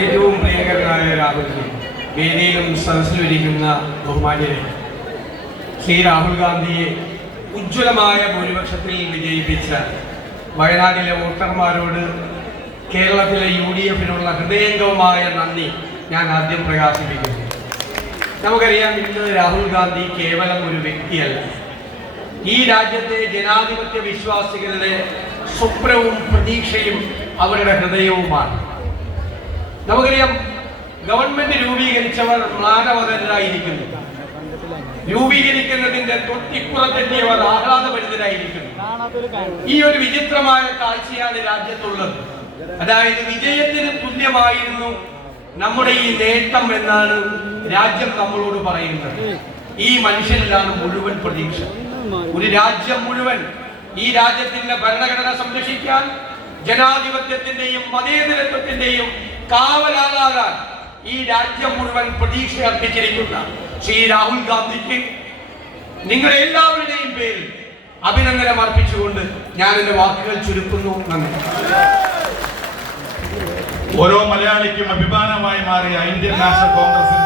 ഏറ്റവും പ്രിയങ്കരനായ രാഹുലിനെ വേദിയിലും സദസ്സിലിരിക്കുന്ന ബഹുമാന്യരെ, ശ്രീ രാഹുൽ ഗാന്ധിയെ ഉജ്ജ്വലമായ ഭൂരിപക്ഷത്തിൽ വിജയിപ്പിച്ച വയനാട്ടിലെ വോട്ടർമാരോട് കേരളത്തിലെ UDF-നുള്ള ഹൃദയംഗമമായ നന്ദി ഞാൻ ആദ്യം പ്രകാശിപ്പിക്കുന്നു. നമുക്കറിയാം, ഇന്ന് രാഹുൽ ഗാന്ധി കേവലം ഒരു വ്യക്തിയല്ല, ഈ രാജ്യത്തെ ജനാധിപത്യ വിശ്വാസികളുടെ സ്വപ്നവും പ്രതീക്ഷയും അവരുടെ ഹൃദയവുമാണ്. നമുക്കറിയാം, ഗവൺമെന്റ് രൂപീകരിച്ചവർ മ്ലാനവതരായിരിക്കുന്നു, രൂപീകരിക്കുന്നതിന്റെ തൊട്ടിപ്പുറത്തെത്തിയവർ ആഹ്ലാദഭരിതരായിരിക്കുന്നു. ഈ ഒരു വിചിത്രമായ കാഴ്ചയാണ് രാജ്യത്തുള്ളത്. അതായത് വിജയത്തിന് തുല്യമായിരുന്നു നമ്മുടെ ഈ നേട്ടം എന്നാണ് രാജ്യം നമ്മളോട് പറയുന്നത്. ഈ മനുഷ്യനിലാണ് മുഴുവൻ പ്രതീക്ഷ. ഒരു രാജ്യം മുഴുവൻ ഈ രാജ്യത്തിന്റെ ഭരണഘടന സംരക്ഷിക്കാൻ, ജനാധിപത്യത്തിന്റെയും മതേതരത്വത്തിന്റെയും കാവലാകാൻ ഈ രാജ്യം മുഴുവൻ പ്രതീക്ഷ അർപ്പിച്ചിരിക്കുന്ന ശ്രീ രാഹുൽ ഗാന്ധിക്ക് നിങ്ങളുടെ എല്ലാവരുടെയും പേരിൽ അഭിനന്ദനം അർപ്പിച്ചുകൊണ്ട് ഞാൻ എന്റെ വാക്കുകൾ ചുരുക്കുന്നു. നന്ദി. ഓരോ മലയാളിക്കും അഭിമാനമായി മാറിയ ഇന്ത്യൻ നാഷണൽ കോൺഗ്രസിന്റെ